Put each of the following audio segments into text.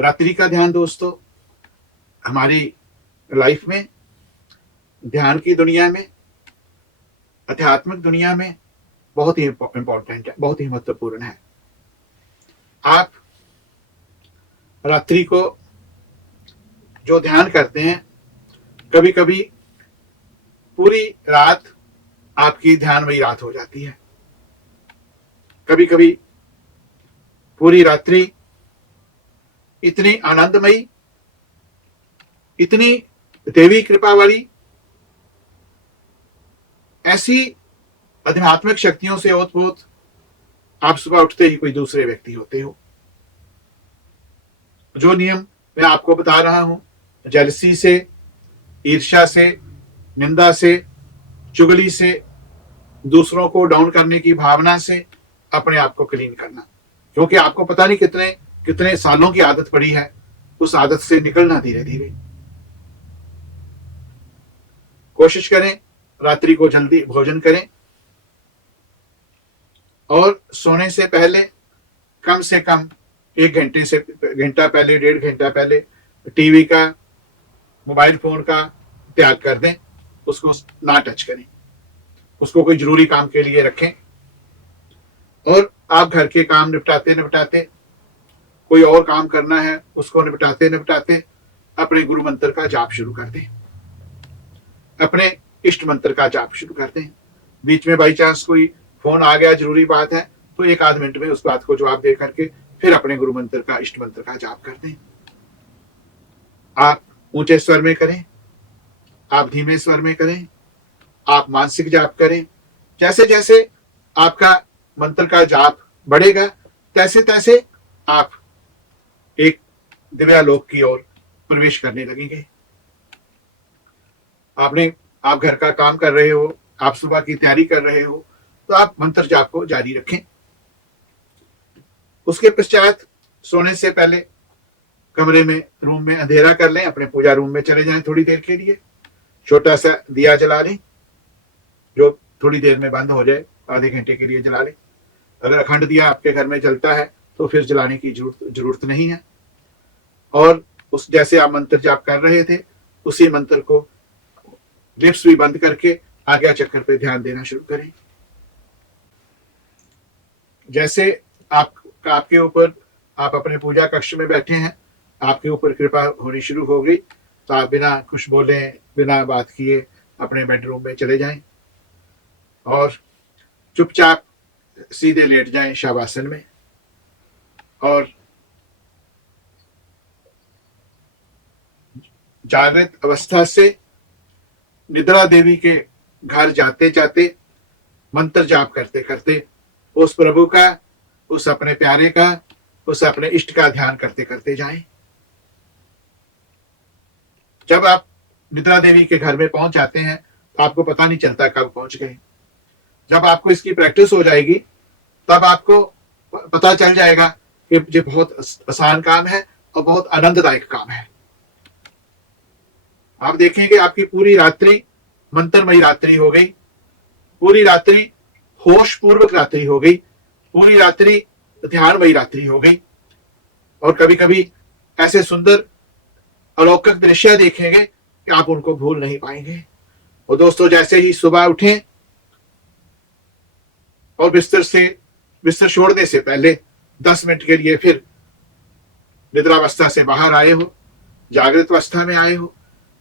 रात्रि का ध्यान दोस्तों हमारी लाइफ में, ध्यान की दुनिया में, आध्यात्मिक दुनिया में बहुत ही इंपॉर्टेंट है, बहुत ही महत्वपूर्ण है। आप रात्रि को जो ध्यान करते हैं, कभी कभी पूरी रात आपकी ध्यानमयी रात हो जाती है। कभी कभी पूरी रात्रि इतनी आनंदमयी, इतनी देवी कृपा वाली, ऐसी आध्यात्मिक शक्तियों से ओतप्रोत आप सुबह उठते ही कोई दूसरे व्यक्ति होते हो। जो नियम मैं आपको बता रहा हूं, जेलसी से, ईर्ष्या से, निंदा से, चुगली से, दूसरों को डाउन करने की भावना से अपने आप को क्लीन करना, क्योंकि आपको पता नहीं कितने कितने सालों की आदत पड़ी है। उस आदत से निकलना धीरे धीरे। कोशिश करें रात्रि को जल्दी भोजन करें और सोने से पहले कम से कम 1 से घंटा पहले, 1.5 घंटा पहले टीवी का, मोबाइल फोन का त्याग कर दें। उसको ना टच करें, उसको कोई जरूरी काम के लिए रखें। और आप घर के काम निपटाते निपटाते, कोई और काम करना है उसको निपटाते निपटाते अपने गुरु मंत्र का जाप शुरू कर दें, अपने इष्ट मंत्र का जाप शुरू कर दें। बीच में बाई चांस कोई फोन आ गया, जरूरी बात है, तो 1 आध मिनट में उस बात को जवाब दे करके फिर अपने गुरु मंत्र का, इष्ट मंत्र का जाप कर दें। आप ऊंचे स्वर में करें, आप धीमे स्वर में करें, आप मानसिक जाप करें। जैसे जैसे आपका मंत्र का जाप बढ़ेगा, तैसे तैसे आप एक दिव्यालोक की ओर प्रवेश करने लगेंगे। आप घर का काम कर रहे हो, आप सुबह की तैयारी कर रहे हो, तो आप मंत्र जाप को जारी रखें। उसके पश्चात सोने से पहले कमरे में, रूम में अंधेरा कर लें, अपने पूजा रूम में चले जाएं। थोड़ी देर के लिए छोटा सा दिया जला लें, जो थोड़ी देर में बंद हो जाए, आधे घंटे के लिए जला लें। अगर अखंड दिया आपके घर में जलता है तो फिर जलाने की जरूरत नहीं है। और उस जैसे आप मंत्र जाप कर रहे थे, उसी मंत्र को लिप्स भी बंद करके आज्ञा चक्र पे ध्यान देना शुरू करें। जैसे आपके ऊपर, आप अपने पूजा कक्ष में बैठे हैं, आपके ऊपर कृपा होनी शुरू हो गई, तो आप बिना कुछ बोले, बिना बात किए अपने बेडरूम में चले जाएं और चुपचाप सीधे लेट जाएं शवासन में। और जागृत अवस्था से निद्रा देवी के घर जाते जाते, मंत्र जाप करते करते उस प्रभु का, उस अपने प्यारे का, उस अपने इष्ट का ध्यान करते करते जाएं। जब आप निद्रा देवी के घर में पहुंच जाते हैं तो आपको पता नहीं चलता कब पहुंच गए। जब आपको इसकी प्रैक्टिस हो जाएगी, तब आपको पता चल जाएगा कि ये बहुत आसान काम है और बहुत आनंददायक काम है। आप देखेंगे आपकी पूरी रात्रि मंत्रमयी रात्रि हो गई, पूरी रात्रि होश पूर्वक रात्रि हो गई, पूरी रात्रि ध्यानमयी रात्रि हो गई। और कभी कभी ऐसे सुंदर अलौकिक दृश्य देखेंगे कि आप उनको भूल नहीं पाएंगे। और दोस्तों, जैसे ही सुबह उठें और बिस्तर छोड़ने से पहले 10 मिनट के लिए फिर निद्रावस्था से बाहर आए हो, जागृत अवस्था में आए हो,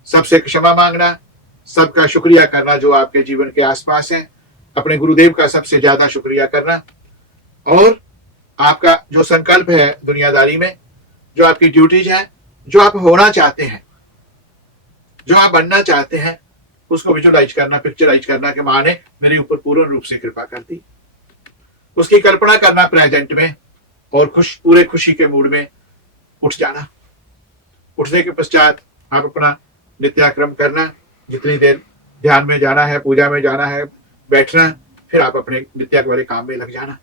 सबसे क्षमा मांगना, सबका शुक्रिया करना जो आपके जीवन के आसपास है, अपने गुरुदेव का सबसे ज्यादा शुक्रिया करना। और आपका जो संकल्प है दुनियादारी में, जो आपकी ड्यूटीज है, जो आप होना चाहते हैं, जो आप बनना चाहते हैं, उसको विजुअलाइज करना, पिक्चराइज करना कि माँ ने मेरे ऊपर पूर्ण रूप से कृपा कर दी। उसकी कल्पना करना प्रेजेंट में और पूरे खुशी के मूड में उठ जाना। उठने के पश्चात आप अपना नित्याक्रम करना, जितनी देर ध्यान में जाना है, पूजा में जाना है, बैठना, फिर आप अपने नित्य वाले काम में लग जाना।